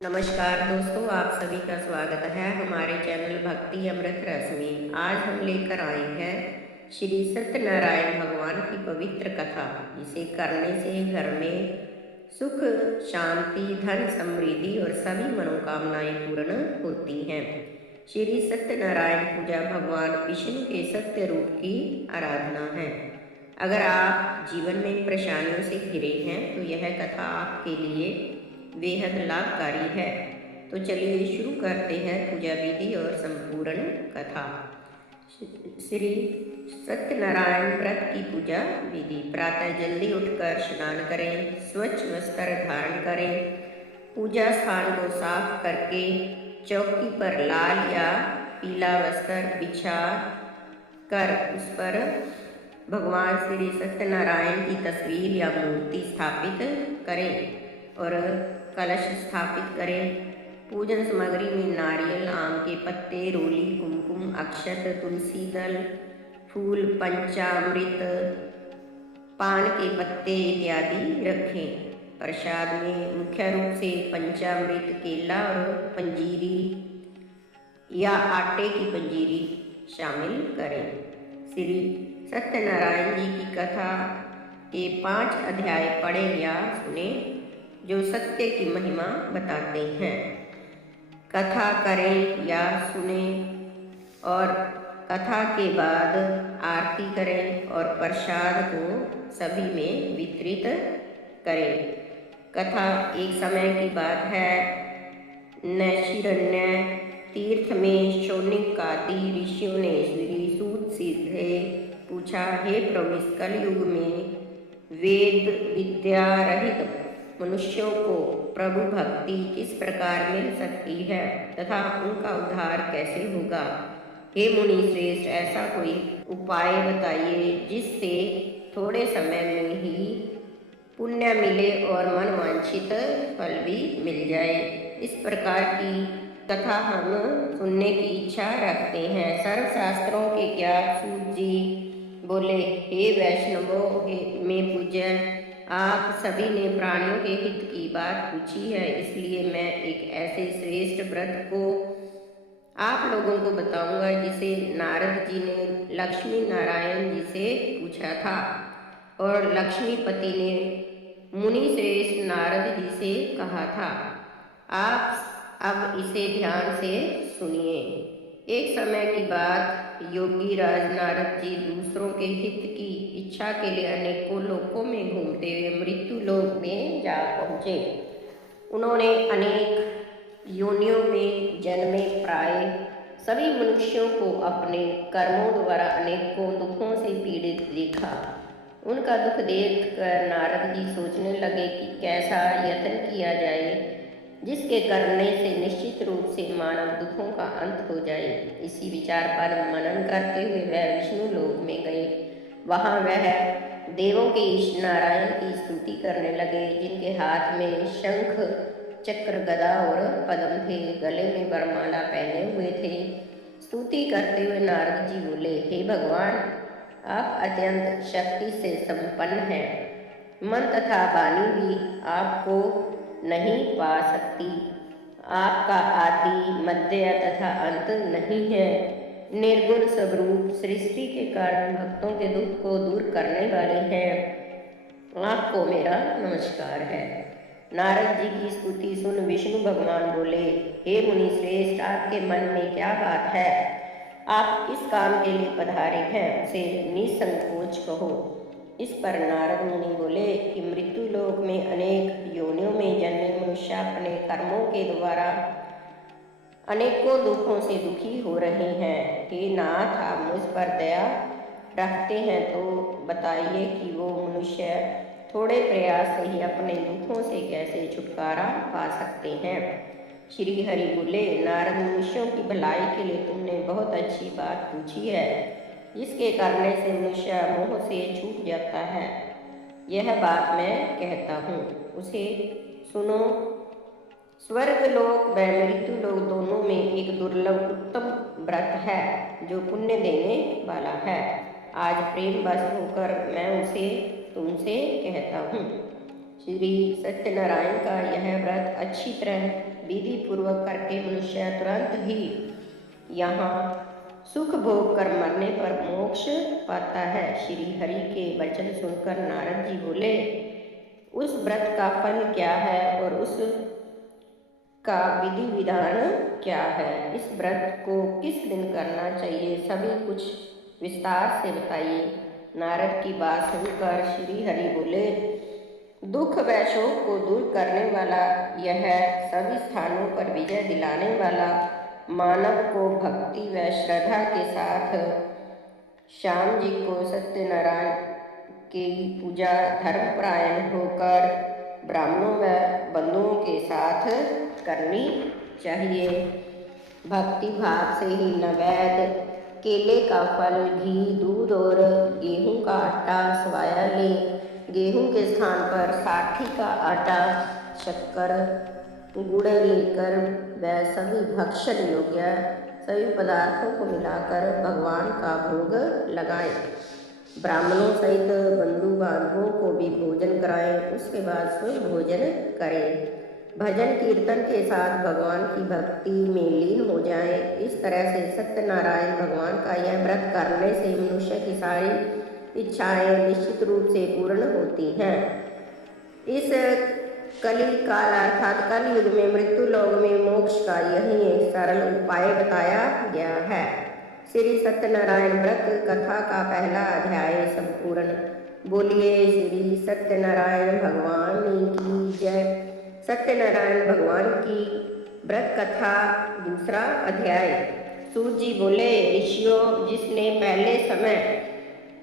नमस्कार दोस्तों, आप सभी का स्वागत है हमारे चैनल भक्ति अमृत रस में। आज हम लेकर आए हैं श्री सत्यनारायण भगवान की पवित्र कथा, जिसे करने से घर में सुख, शांति, धन, समृद्धि और सभी मनोकामनाएं पूर्ण होती हैं। श्री सत्यनारायण पूजा भगवान विष्णु के सत्य रूप की आराधना है। अगर आप जीवन में परेशानियों से घिरे हैं तो यह कथा आपके लिए बेहद लाभकारी है। तो चलिए शुरू करते हैं पूजा विधि और संपूर्ण कथा। श्री सत्यनारायण व्रत की पूजा विधि। प्रातः जल्दी उठकर स्नान करें, स्वच्छ वस्त्र धारण करें, पूजा स्थान को साफ करके चौकी पर लाल या पीला वस्त्र बिछा कर उस पर भगवान श्री सत्यनारायण की तस्वीर या मूर्ति स्थापित करें और कलश स्थापित करें। पूजन सामग्री में नारियल, आम के पत्ते, रोली, कुमकुम, अक्षत, तुलसी दल, फूल, पंचामृत, पान के पत्ते इत्यादि रखें। प्रसाद में मुख्य रूप से पंचामृत, केला और पंजीरी या आटे की पंजीरी शामिल करें। श्री सत्यनारायण जी की कथा के 5 अध्याय पढ़ें या सुने जो सत्य की महिमा बताते हैं। कथा करें या सुने और कथा के बाद आरती करें और प्रसाद को सभी में वितरित करें। कथा एक समय की बात है। नैशिरण्य तीर्थ में शौनक आदि ऋषियों ने श्री सूत से पूछा, हे प्रभु, इस कलयुग में वेद विद्या रहित मनुष्यों को प्रभु भक्ति किस प्रकार मिल सकती है तथा उनका उद्धार कैसे होगा? हे मुनि श्रेष्ठ, ऐसा कोई उपाय बताइए जिससे थोड़े समय में ही पुण्य मिले और मनवांछित फल भी मिल जाए। इस प्रकार की कथा हम सुनने की इच्छा रखते हैं। सर्वशास्त्रों के ज्ञात सूत जी बोले, हे वैष्णवों में पूज्य, आप सभी ने प्राणियों के हित की बात पूछी है, इसलिए मैं एक ऐसे श्रेष्ठ व्रत को आप लोगों को बताऊंगा जिसे नारद जी ने लक्ष्मी नारायण जी से पूछा था और लक्ष्मीपति ने मुनि श्रेष्ठ नारद जी से कहा था। आप अब इसे ध्यान से सुनिए। एक समय की बात, योगी राज नारद जी दूसरों के हित की इच्छा के लिए अनेकों लोकों में घूमते हुए मृत्यु लोक में जा पहुँचे। उन्होंने अनेक योनियों में जन्मे प्राय सभी मनुष्यों को अपने कर्मों द्वारा अनेकों दुखों से पीड़ित देखा। उनका दुख देखकर नारद जी सोचने लगे कि कैसा यत्न किया जाए जिसके करने से निश्चित रूप से मानव दुखों का अंत हो जाए। इसी विचार पर मनन करते हुए वह विष्णु लोक में गए। वहाँ वह देवों के ईश नारायण की स्तुति करने लगे, जिनके हाथ में शंख, चक्र, गदा और पद्म थे, गले में वरमाला पहने हुए थे। स्तुति करते हुए नारद जी बोले, हे भगवान, आप अत्यंत शक्ति से संपन्न हैं। मन तथा वाणी भी आपको नहीं पा सकती। आपका आदि, मध्य तथा अंत नहीं है। निर्गुण स्वरूप सृष्टि के कारण भक्तों के दुख को दूर करने वाले हैं। आपको मेरा नमस्कार है। नारद जी की स्तुति सुन विष्णु भगवान बोले, हे मुनि श्रेष्ठ, आपके मन में क्या बात है? आप किस काम के लिए पधारे हैं, उसे निसंकोच कहो। इस पर नारद मुनि बोले कि मृत्यु लोक में अनेक योनियों में जन्मे मनुष्य अपने कर्मों के द्वारा अनेकों दुखों से दुखी हो रहे हैं। हे नाथ, आप मुझ पर दया रखते हैं तो बताइए कि वो मनुष्य थोड़े प्रयास से ही अपने दुखों से कैसे छुटकारा पा सकते हैं। श्री हरि बोले, नारद, मनुष्यों की भलाई के लिए तुमने बहुत अच्छी बात पूछी है, जिसके करने से मनुष्य मोह से छूट जाता है। यह बात मैं कहता हूँ, उसे सुनो। स्वर्ग लोक व मृत्यु लोक दोनों में एक दुर्लभ उत्तम व्रत है जो पुण्य देने वाला है। आज प्रेम बस होकर मैं उसे तुमसे कहता हूँ। श्री सत्यनारायण का यह व्रत अच्छी तरह विधि पूर्वक करके मनुष्य तुरंत ही यहाँ सुख भोग कर मरने पर मोक्ष पाता है। श्री हरि के वचन सुनकर नारद जी बोले, उस व्रत का फल क्या है और उस का विधि विधान क्या है? इस व्रत को किस दिन करना चाहिए? सभी कुछ विस्तार से बताइए। नारद की बात सुनकर श्री हरि बोले, दुख व शोक को दूर करने वाला, यह सभी स्थानों पर विजय दिलाने वाला, मानव को भक्ति व श्रद्धा के साथ श्याम जी को सत्यनारायण की पूजा धर्मपरायण होकर ब्राह्मणों व बंधुओं के साथ करनी चाहिए। भक्ति भाव से ही नैवेद्य, केले का फल, घी, दूध और गेहूं का आटा सवाया ले। गेहूं के स्थान पर साठी का आटा, शक्कर, गुड़ लेकर वह सभी भक्षण योग्य सभी पदार्थों को मिलाकर भगवान का भोग लगाएं। ब्राह्मणों सहित बंधु बांधवों को भी भोजन कराएं। उसके बाद स्वयं भोजन करें। भजन कीर्तन के साथ भगवान की भक्ति में लीन हो जाएं। इस तरह से सत्यनारायण भगवान का यह व्रत करने से मनुष्य की सारी इच्छाएं निश्चित रूप से पूर्ण होती हैं। इस कली काल अर्थात कल युग में मृत्यु लोक में मोक्ष का यही एक सरल उपाय बताया गया है। श्री सत्यनारायण व्रत कथा का पहला अध्याय संपूर्ण। बोलिए श्री सत्यनारायण भगवान की जय। सत्यनारायण भगवान की व्रत कथा दूसरा अध्याय। सूत जी बोले, ऋषियों, जिसने पहले समय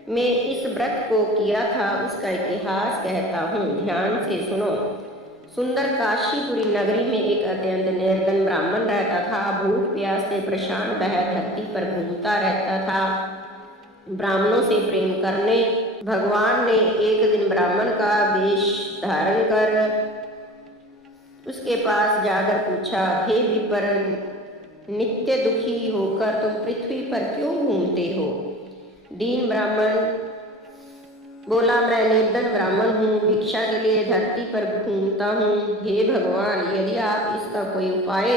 में इस व्रत को किया था उसका इतिहास कहता हूँ, ध्यान से सुनो। सुंदर काशीपुरी नगरी में एक अत्यंत निर्धन ब्राह्मण रहता था। भूख प्यास से परेशान वह धरती पर घूमता रहता था। ब्राह्मणों से प्रेम करने भगवान ने एक दिन ब्राह्मण का वेश धारण कर उसके पास जाकर पूछा, हे विपर, नित्य दुखी होकर तुम पृथ्वी पर क्यों घूमते हो? दीन ब्राह्मण बोला, मैं निर्धन ब्राह्मण हूँ, भिक्षा के लिए धरती पर घूमता हूँ। हे भगवान, यदि आप इसका कोई उपाय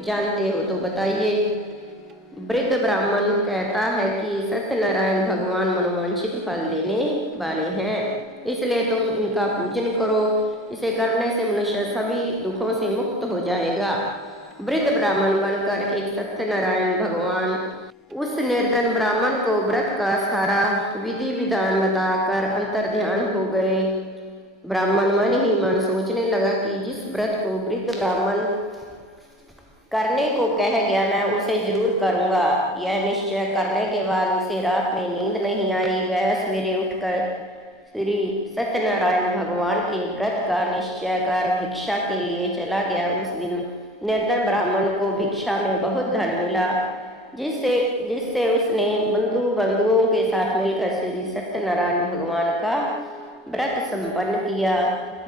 जानते हो तो बताइए। वृद्ध ब्राह्मण कहता है कि सत्यनारायण भगवान मनोवांछित फल देने वाले हैं, इसलिए तुम इनका पूजन करो। इसे करने से मनुष्य सभी दुखों से मुक्त हो जाएगा। वृद्ध ब्राह्मण बनकर एक सत्यनारायण भगवान उस निर्धन ब्राह्मण को व्रत का सारा विधि विधान बताकर अंतर्ध्यान हो गए। ब्राह्मण मन ही मन सोचने लगा कि जिस व्रत को वृद्ध ब्राह्मण करने को कह गया, मैं उसे जरूर करूँगा। यह निश्चय करने के बाद उसे रात में नींद नहीं आई। वह सवेरे उठकर श्री सत्यनारायण भगवान के व्रत का निश्चय कर भिक्षा के लिए चला गया। उस दिन निर्धन ब्राह्मण को भिक्षा में बहुत धन मिला, जिससे उसने बंधुओं के साथ मिलकर श्री सत्यनारायण भगवान का व्रत संपन्न किया।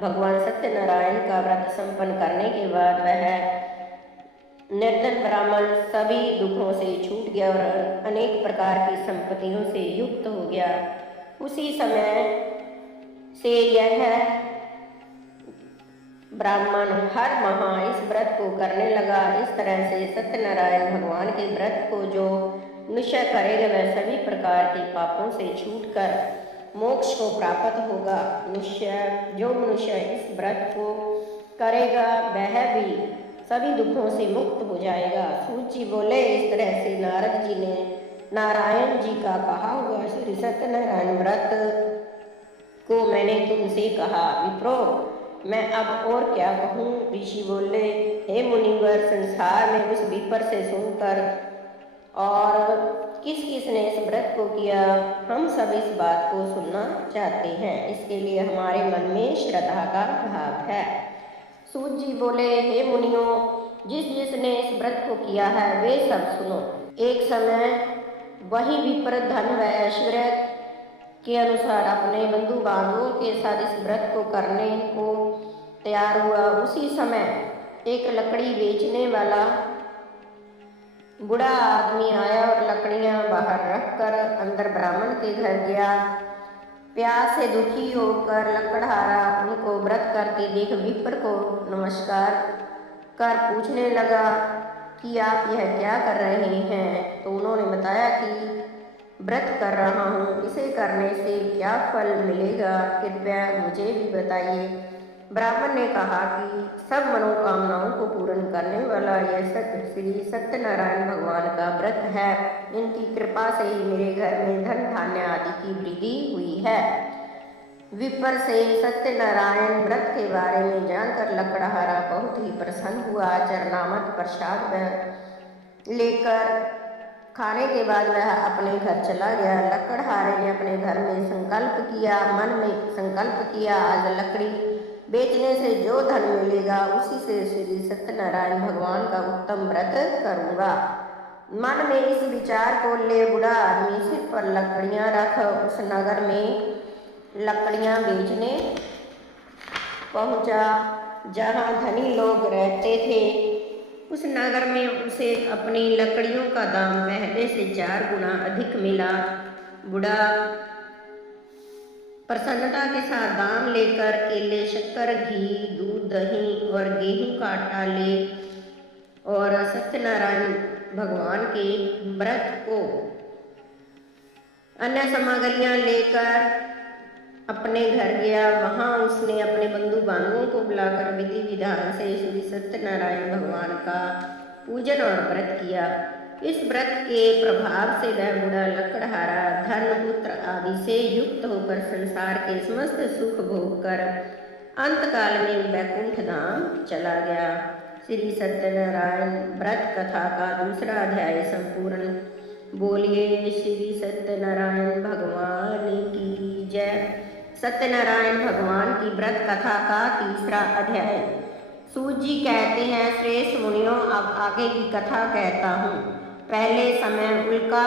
भगवान सत्यनारायण का व्रत संपन्न करने के बाद वह निर्धन ब्राह्मण सभी दुखों से छूट गया और अनेक प्रकार की संपत्तियों से युक्त हो गया। उसी समय से यह ब्राह्मण हर माह इस व्रत को करने लगा। इस तरह से सत्यनारायण भगवान के व्रत को जो मनुष्य करेगा वह सभी प्रकार के पापों से छूटकर मोक्ष को प्राप्त होगा। जो मनुष्य इस व्रत को करेगा वह भी सभी दुखों से मुक्त हो जाएगा। सूत जी बोले, इस तरह से नारद जी ने नारायण जी का कहा हुआ श्री सत्यनारायण व्रत को मैंने तुमसे कहा। विप्रो, मैं अब और क्या कहूँ? ऋषि बोले, हे मुनिवर, संसार में उस विपर से सुनकर और किस किस ने इस व्रत को किया, हम सब इस बात को सुनना चाहते हैं। इसके लिए हमारे मन में श्रद्धा का भाव है। सूत जी बोले, हे मुनियों, जिसने इस व्रत को किया है वे सब सुनो। एक समय वही विपर धन व ऐश्वर्य के अनुसार अपने बंधु बांधवों के साथ इस व्रत को करने को तैयार हुआ। उसी समय एक लकड़ी बेचने वाला बूढ़ा आदमी आया और लकड़ियां बाहर रखकर अंदर ब्राह्मण के घर गया। प्यास से दुखी होकर लकड़हारा उनको व्रत करते देख विप्र को नमस्कार कर पूछने लगा कि आप यह क्या कर रहे हैं। तो उन्होंने बताया कि व्रत कर रहा हूँ, इसे करने से क्या फल मिलेगा, कृपया मुझे भी बताइए। ब्राह्मण ने कहा कि सब मनोकामनाओं को पूर्ण करने वाला यह श्री सत्यनारायण भगवान का व्रत है। इनकी कृपा से ही मेरे घर में धन धान्य आदि की वृद्धि हुई है। विप्र से सत्यनारायण व्रत के बारे में जानकर लकड़हारा बहुत ही प्रसन्न हुआ। चरणामत प्रसाद लेकर खाने के बाद वह अपने घर चला गया। लकड़हारे ने अपने घर में संकल्प किया, मन में संकल्प किया, आज लकड़ी बेचने से जो धन मिलेगा उसी से श्री सत्यनारायण भगवान का उत्तम व्रत करूँगा। मन में इस विचार को ले बूढ़ा आदमी सिर पर लकड़ियाँ रख उस नगर में लकड़ियाँ बेचने पहुँचा जहाँ धनी लोग रहते थे। उस नगर में उसे अपनी लकड़ियों का दाम पहले से 4 गुना अधिक मिला। बूढ़ा प्रसन्नता के साथ दाम लेकर केले, शक्कर, घी, दूध, दही और गेहूं का आटा ले और सत्यनारायण भगवान के व्रत को अन्य सामग्रियां लेकर अपने घर गया। वहां उसने अपने बंधु बांधवों को बुलाकर विधि विधान से श्री सत्यनारायण भगवान का पूजन और व्रत किया। इस व्रत के प्रभाव से वह बूढ़ा लकड़हारा धन पुत्र आदि से युक्त होकर संसार के समस्त सुख भोग कर अंतकाल में वैकुंठ धाम चला गया। श्री सत्यनारायण व्रत कथा का दूसरा अध्याय संपूर्ण। बोलिए श्री सत्यनारायण भगवान की जय। सत्यनारायण भगवान की व्रत कथा का तीसरा अध्याय। सूत जी कहते हैं, श्रेष्ठ मुनियों, अब आगे की कथा कहता हूँ। पहले समय उल्का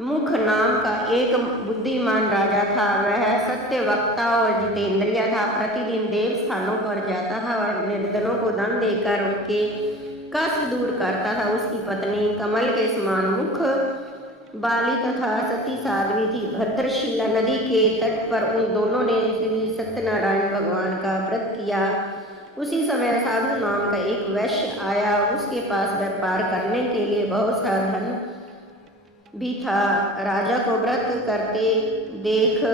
मुख नाम का एक बुद्धिमान राजा था। वह सत्य वक्ता और जितेंद्रिय था। प्रतिदिन देव स्थानों पर जाता था और निर्धनों को दान देकर उनके कष्ट दूर करता था। उसकी पत्नी कमल के समान मुख बाली तथा सती साध्वी थी। भद्रशिला नदी के तट पर उन दोनों ने श्री सत्यनारायण भगवान का व्रत किया। उसी समय साधु नाम का एक वैश्य आया। उसके पास व्यापार करने के लिए बहुत सा धन भी था। राजा को व्रत करते देख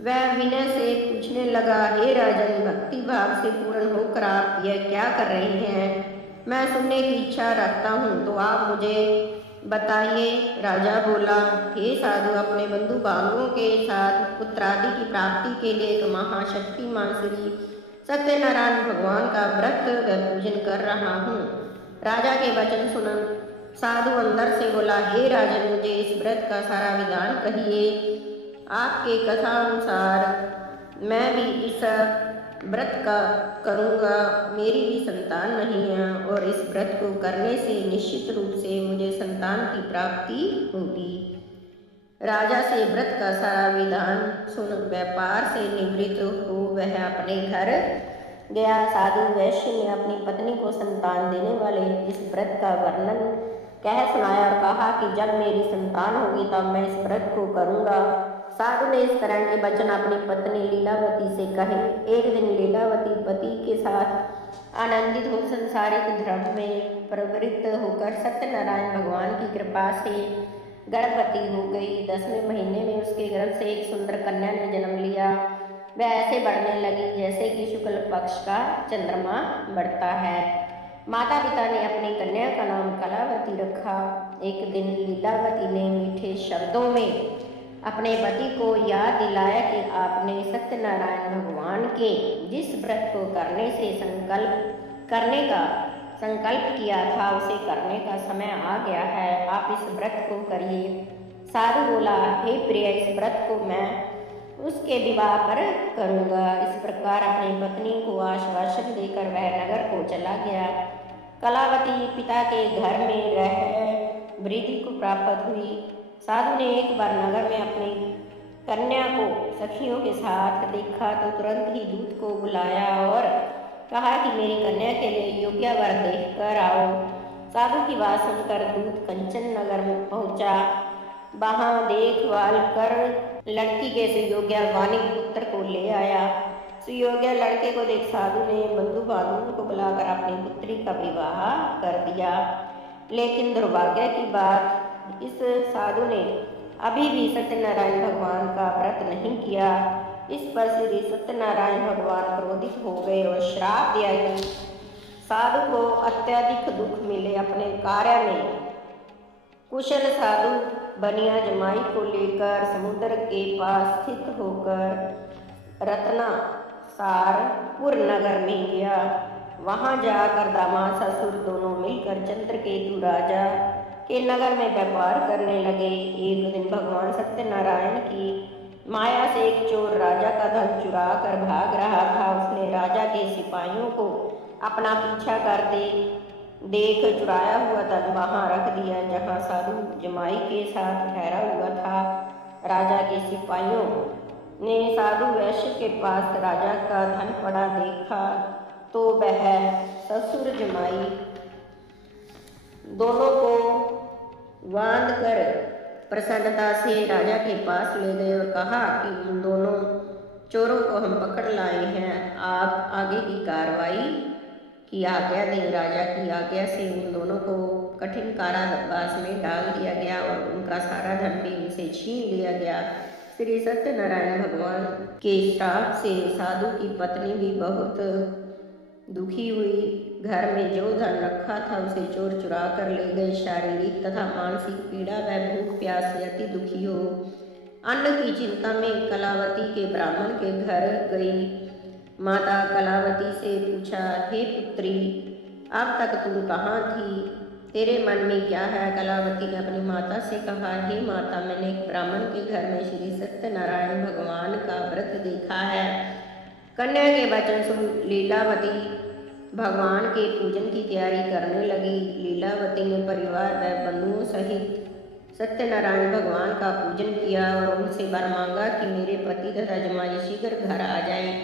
वह विनय से पूछने लगा, हे राजन, भक्ति भाव से पूर्ण होकर आप यह क्या कर रहे हैं? मैं सुनने की इच्छा रखता हूँ, तो आप मुझे बताइए। राजा बोला, हे साधु, अपने बंधु बांधवों के साथ पुत्रादि की प्राप्ति के लिए एक महाशक्तिमान श्री सत्यनारायण भगवान का व्रत व पूजन कर रहा हूँ। राजा के वचन सुन साधु अंदर से बोला, हे राजन, मुझे इस व्रत का सारा विधान कहिए। आपके कथा अनुसार मैं भी इस व्रत का करूँगा। मेरी भी संतान नहीं है और इस व्रत को करने से निश्चित रूप से मुझे संतान की प्राप्ति होगी। राजा से व्रत का सारा विधान सुन व्यापार से निवृत्त हो वह अपने घर गया। साधु वैश्य ने अपनी पत्नी को संतान देने वाले इस व्रत का वर्णन कह सुनाया और कहा कि जब मेरी संतान होगी तब मैं इस व्रत को करूँगा। साधु ने इस तरह के वचन अपनी पत्नी लीलावती से कहे। एक दिन लीलावती पति के साथ आनंदित हो संसारिक धर्म में प्रवृत्त होकर सत्यनारायण भगवान की कृपा से गर्भवती हो गई। 10वें महीने में उसके गर्भ से एक सुंदर कन्या ने जन्म लिया। वह ऐसे बढ़ने लगी जैसे कि शुक्ल पक्ष का चंद्रमा बढ़ता है। माता पिता ने अपनी कन्या का नाम कलावती रखा। एक दिन लीलावती ने मीठे शब्दों में अपने पति को याद दिलाया कि आपने सत्यनारायण भगवान के जिस व्रत को करने से संकल्प किया था उसे करने का समय आ गया है। आप इस व्रत को करिए। साधु बोला, हे प्रिय, इस व्रत को मैं उसके विवाह पर करूँगा। इस प्रकार अपनी पत्नी को आश्वासन देकर वह नगर को चला गया। कलावती पिता के घर में रह वृद्धि को प्राप्त हुई। साधु ने एक बार नगर में अपनी कन्या को सखियों के साथ देखा तो तुरंत ही दूत को बुलाया और कहा कि मेरी कन्या के लिए योग्य वर देख कर आओ। साधु की बात सुनकर दूत कंचन नगर में पहुंचा। वहां देखभाल कर लड़की के सुयोग्य वानिक पुत्र को ले आया। सुयोग्य लड़के को देख साधु ने बंधु बांधवों को बुलाकर अपनी पुत्री का विवाह कर दिया। लेकिन दुर्भाग्य की बात, इस साधु ने अभी भी सत्यनारायण भगवान का व्रत नहीं किया। इस पर श्री सत्यनारायण भगवान क्रोधित हो गए और श्राप दिया कि साधु को अत्यधिक दुख मिले अपने कार्य में। कुशल साधु बनिया जमाई को लेकर समुद्र के पास स्थित होकर रत्ना सारपुर नगर में गया। वहां जाकर दामाद ससुर दोनों मिलकर चंद्रकेतु राजा के नगर में व्यापार करने लगे। एक दिन भगवान सत्यनारायण की माया से एक चोर राजा का धन चुरा कर भाग रहा था। उसने राजा के सिपाहियों को अपना पीछा करते देख चुराया हुआ धन वहां रख दिया जहां साधु जमाई के साथ ठहरा हुआ था। राजा के सिपाहियों ने साधु वैश्य के पास राजा का धन पड़ा देखा तो वह ससुर जमाई दोनों को बांध कर प्रसन्नता से राजा के पास ले गए और कहा कि उन दोनों चोरों को हम पकड़ लाए हैं, आप आगे की कार्रवाई की आज्ञा दें। राजा की आज्ञा से उन दोनों को कठिन कारावास में डाल दिया गया और उनका सारा धन भी उनसे छीन लिया गया। श्री सत्यनारायण भगवान के श्राप से साधु की पत्नी भी बहुत दुखी हुई। घर में जो धन रखा था उसे चोर चुरा कर ले गए। शारीरिक तथा मानसिक पीड़ा व भूख प्यास से अति दुखी हो अन्न की चिंता में कलावती के ब्राह्मण के घर गई। माता कलावती से पूछा, हे पुत्री, अब तक तुम कहाँ थी? तेरे मन में क्या है? कलावती ने अपनी माता से कहा, हे माता, मैंने एक ब्राह्मण के घर में श्री सत्यनारायण भगवान का व्रत देखा है। कन्या के वचन सुन लीलावती भगवान के पूजन की तैयारी करने लगी। लीलावती ने परिवार व बंधुओं सहित सत्यनारायण भगवान का पूजन किया और उनसे वर मांगा कि मेरे पति तथा जमाई शीघ्र घर आ जाए।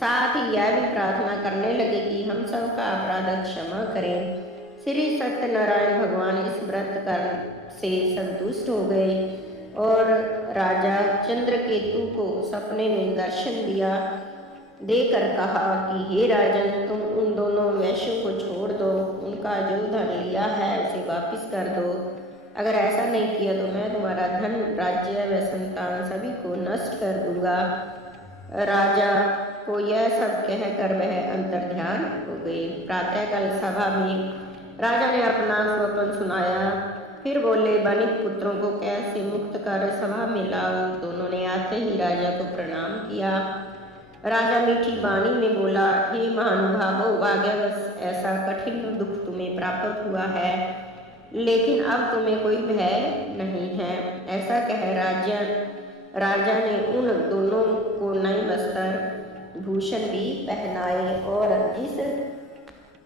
साथ ही यह भी प्रार्थना करने लगे कि हम सब का अपराध क्षमा करें। श्री सत्यनारायण भगवान इस व्रत कर से संतुष्ट हो गए और राजा चंद्रकेतु को सपने में दर्शन दिया। देकर कहा कि हे राजन, तुम उन दोनों वैश्यों को छोड़ दो, उनका जो धन लिया है उसे वापस कर दो। अगर ऐसा नहीं किया तो मैं तुम्हारा धन, राज्य व संतान सभी को नष्ट कर दूंगा। राजा को यह सब कहकर वह अंतर्ध्यान हो गए। प्रातःकाल सभा में राजा ने अपना स्वप्न सुनाया। फिर बोले, वणिक पुत्रों को कैसे मुक्त कर सभा में लाओ। दोनों ने आते ही राजा को प्रणाम किया। राजा मीठी वाणी में बोला, हे महानुभावों, भाग्यवश ऐसा कठिन दुख तुम्हें प्राप्त हुआ है, लेकिन अब तुम्हें कोई भय नहीं है। ऐसा कह राजा ने उन दोनों को नए वस्त्र भूषण भी पहनाए और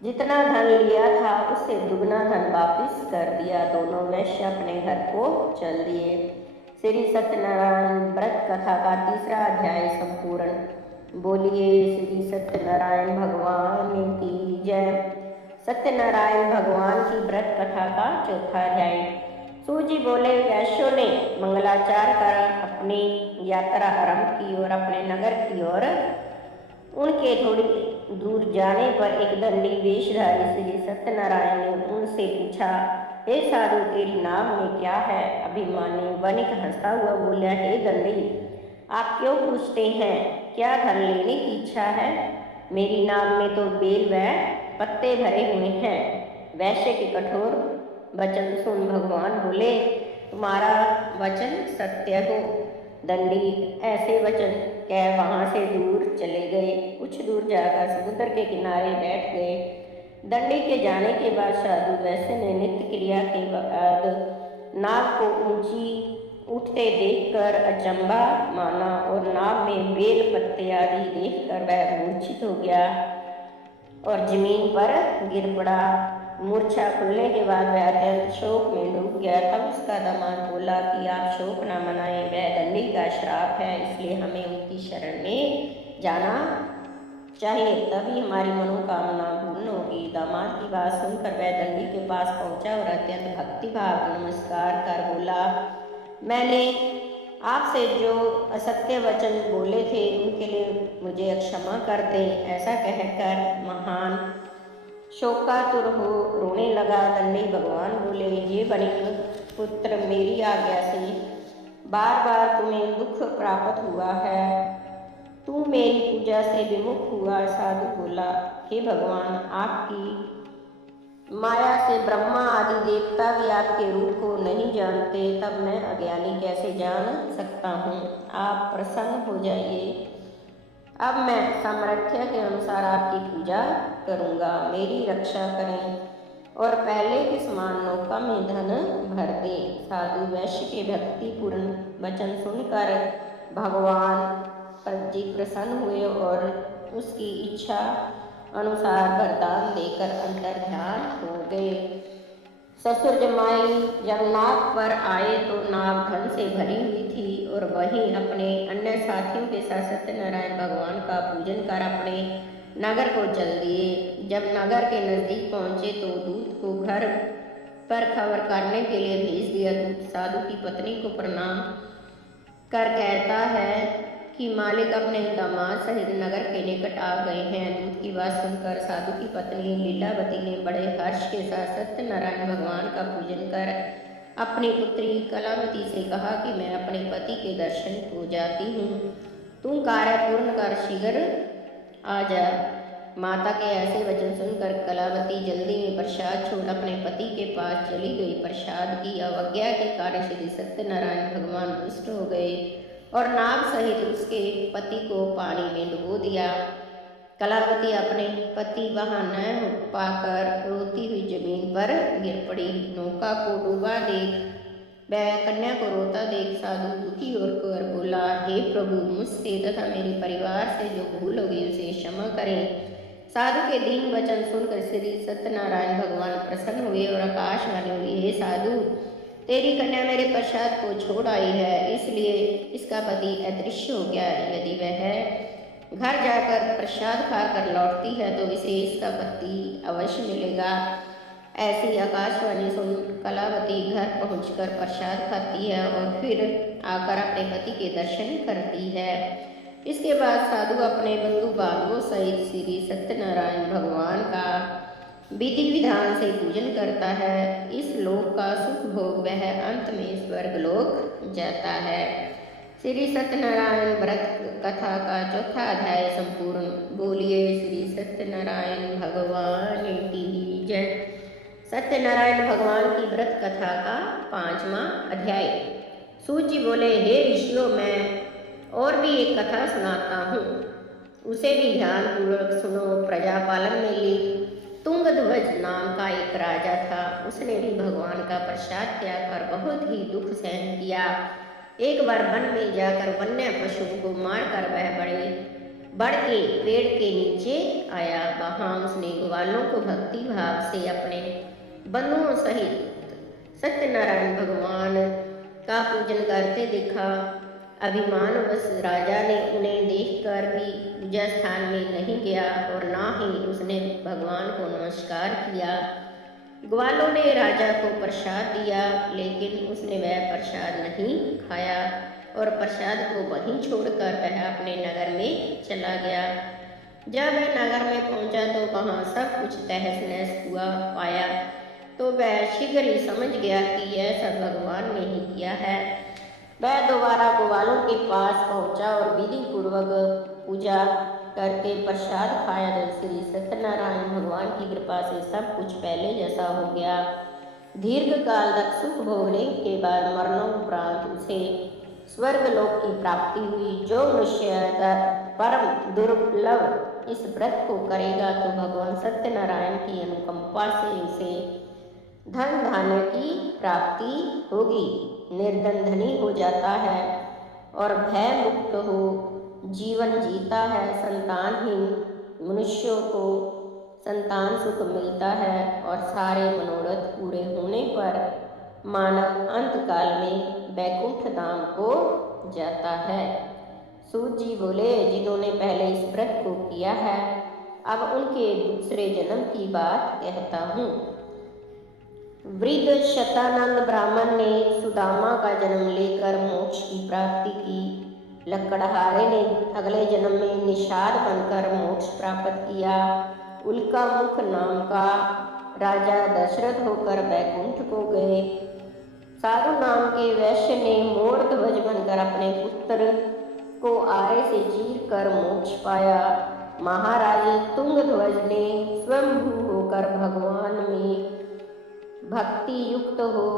जितना धन लिया था उससे दुगना धन वापस कर दिया। दोनों वैश्य अपने घर को चल दिए। श्री सत्यनारायण व्रत कथा का तीसरा अध्याय संपूर्ण। बोलिए श्री सत्यनारायण भगवान की जय। सत्यनारायण भगवान की व्रत कथा का चौथा अध्याय। सूजी बोले, वैश्यों ने मंगलाचार कर अपनी यात्रा आरंभ की और अपने नगर की ओर। उनके थोड़ी दूर जाने पर एक दंडी वेशधारी श्री सत्यनारायण ने उनसे पूछा, हे साधु, तेरी नाम में क्या है? अभिमानी वणिक हंसता हुआ बोला, हे दंडी, आप क्यों पूछते हैं? क्या धन लेने की इच्छा है? मेरी नाम में तो बेल व पत्ते भरे हुए हैं। वैश्य के कठोर वचन सुन भगवान बोले, तुम्हारा वचन सत्य हो। दंडी ऐसे वचन कह वहां से दूर चले गए। कुछ दूर जाकर समुद्र के किनारे बैठ गए। दंडी के जाने के बाद साधु वैश्य ने नित्य क्रिया के बाद नाग को ऊंची उठते देखकर अचंभा माना और नाग में बेल पत्ते आदि देखकर वह मूर्छित हो गया और जमीन पर गिर पड़ा। मूर्छा खुलने के बाद वह अत्यंत शोक में डूब गया। तब उसका दामाद बोला कि आप शोक न मनाएं, वह दंडी का श्राप है, इसलिए हमें उनकी शरण में जाना चाहिए, तभी हमारी मनोकामना पूर्ण होगी। दामाद की बात सुनकर वह दंडी के पास पहुंचा और अत्यंत भक्तिभाव नमस्कार कर बोला, मैंने आपसे जो असत्य वचन बोले थे उनके लिए मुझे क्षमा कर दें। ऐसा कहकर महान शोकातुर हो रोने लगा। दंडी भगवान बोले, ये बनी पुत्र, मेरी आज्ञा से बार बार तुम्हें दुख प्राप्त हुआ है, तू मेरी पूजा से विमुख हुआ। साधु बोला, हे भगवान, आपकी माया से ब्रह्मा आदि देवता भी आपके रूप को नहीं जानते, तब मैं अज्ञानी कैसे जान सकता हूँ। आप प्रसन्न हो जाइए, अब मैं सामर्थ्य के अनुसार आपकी पूजा करूँगा। मेरी रक्षा करें और पहले के समान नौका में धन भर दें। साधु वैश्य के भक्तिपूर्ण वचन सुनकर भगवान पर जी प्रसन्न हुए और उसकी इच्छा अनुसार वरदान देकर अंतर ध्यान हो गए। ससुर जमाई जब नाव पर आए तो नाव धन से भरी हुई थी और वहीं अपने अन्य साथियों के साथ सत्यनारायण भगवान का पूजन कर अपने नगर को चल दिए। जब नगर के नजदीक पहुंचे तो दूत को घर पर खबर करने के लिए भेज दिया। दूत साधु की पत्नी को प्रणाम कर कहता है कि मालिक अपने दामाद सहित नगर के निकट आ गए हैं। दूत की बात सुनकर साधु की पत्नी लीलावती ने बड़े हर्ष के साथ सत्यनारायण भगवान का पूजन कर अपनी पुत्री कलावती से कहा कि मैं अपने पति के दर्शन को जाती हूँ, तुम कार्य पूर्ण कर शीघ्र आ जा। माता के ऐसे वचन सुनकर कलावती जल्दी में प्रसाद छोड़ अपने पति के पास चली गई। प्रसाद की अवज्ञा के कार्य श्री सत्यनारायण भगवान रुष्ट हो गए और नाव सहित उसके पति को पानी में डुबो दिया। कलावती अपने पति वहां न पाकर रोती हुई जमीन पर गिर पड़ी। नौका को डूबा देख वह कन्या को रोता देख साधु दुखी और कर बोला, हे प्रभु, मुझसे तथा मेरे परिवार से जो भूल हो गई उसे क्षमा करें। साधु के दीन वचन सुनकर श्री सत्यनारायण भगवान प्रसन्न हुए और आकाशवाणी हुई, हे साधु, तेरी कन्या मेरे प्रसाद को छोड़ आई है, इसलिए इसका पति अदृश्य हो गया। यदि वह घर जाकर प्रसाद खाकर लौटती है तो इसे इसका पति अवश्य मिलेगा। ऐसी आकाशवाणी सुन कलावती घर पहुंचकर प्रसाद खाती है और फिर आकर अपने पति के दर्शन करती है। इसके बाद साधु अपने बंधु बांधवों सहित श्री सत्यनारायण भगवान का विधि विधान से पूजन करता है। इस लोक का सुख भोग वह अंत में स्वर्ग लोक जाता है। श्री सत्यनारायण व्रत कथा का चौथा अध्याय संपूर्ण। बोलिए श्री सत्यनारायण भगवान की जय। सत्यनारायण भगवान की व्रत कथा का 5वां अध्याय। सूत जी बोले, हे ऋषियों, मैं और भी एक कथा सुनाता हूँ, उसे भी ध्यान पूर्वक सुनो। प्रजापालन में ली तुंगध्वज नाम का एक राजा था। उसने भी भगवान का प्रसाद त्याग कर बहुत ही दुख सहन किया। एक बार वन में जाकर वन्य पशुओं को मारकर वह बड़ के पेड़ के नीचे आया। वहां उसने ग्वालों को भक्ति भाव से अपने बंधुओं सहित सत्यनारायण भगवान का पूजन करते देखा। अभिमानवश राजा ने उन्हें देखकर भी पूजा स्थान में नहीं गया और ना ही उसने भगवान को नमस्कार किया। ग्वालों ने राजा को प्रसाद दिया, लेकिन उसने वह प्रसाद नहीं खाया और प्रसाद को वहीं छोड़कर वह अपने नगर में चला गया। जब वह नगर में पहुंचा तो वहां सब कुछ तहस नहस हुआ पाया तो वह शीघ्र ही समझ गया कि यह सब भगवान ने ही किया है। वह दोबारा ग्वालों के पास पहुंचा और विधि पूर्वक पूजा करके प्रसाद खाया। श्री सत्यनारायण भगवान की कृपा से सब कुछ पहले जैसा हो गया। दीर्घ काल तक सुख भोगने के बाद मरणोपरांत उसे स्वर्गलोक की प्राप्ति हुई। जो मनुष्य परम दुर्लभ इस व्रत को करेगा तो भगवान सत्यनारायण की अनुकंपा से उसे धन धान्य की प्राप्ति होगी, निर्धन धनी हो जाता है और भय मुक्त हो जीवन जीता है। संतानहीन मनुष्यों को संतान सुख मिलता है और सारे मनोरथ पूरे होने पर मानव अंत काल में वैकुंठ धाम को जाता है। सूत जी बोले, जिन्होंने पहले इस व्रत को किया है अब उनके दूसरे जन्म की बात कहता हूँ। वृद्ध शतानंद ब्राह्मण ने सुदामा का जन्म लेकर मोक्ष की प्राप्ति की। लकड़हारे ने अगले जन्म में निषाद बनकर मोक्ष प्राप्त किया। उल्का मुख नाम का राजा दशरथ होकर बैकुंठ को गए। साधु नाम के वैश्य ने मोर ध्वज बनकर अपने पुत्र को आरे से चीर कर मोक्ष पाया। महाराज तुंगध्वज ने स्वयंभू होकर भगवान में भक्ति युक्त हो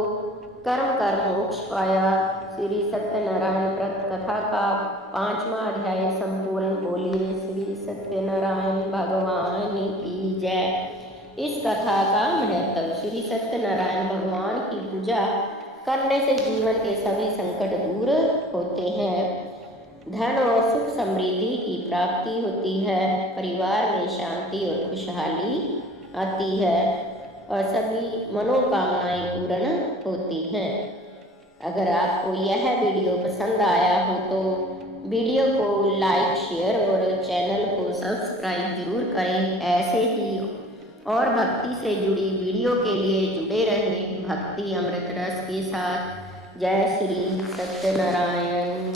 कर्म कर मोक्ष पाया। श्री सत्यनारायण व्रत कथा का 5वां अध्याय संपूर्ण। बोलिए श्री सत्यनारायण भगवान की जय। इस कथा का महत्व। श्री सत्यनारायण भगवान की पूजा करने से जीवन के सभी संकट दूर होते हैं, धन और सुख समृद्धि की प्राप्ति होती है, परिवार में शांति और खुशहाली आती है और सभी मनोकामनाएं पूर्ण होती हैं। अगर आपको यह वीडियो पसंद आया हो तो वीडियो को लाइक, शेयर और चैनल को सब्सक्राइब जरूर करें। ऐसे ही और भक्ति से जुड़ी वीडियो के लिए जुड़े रहें भक्ति अमृत रस के साथ। जय श्री सत्यनारायण।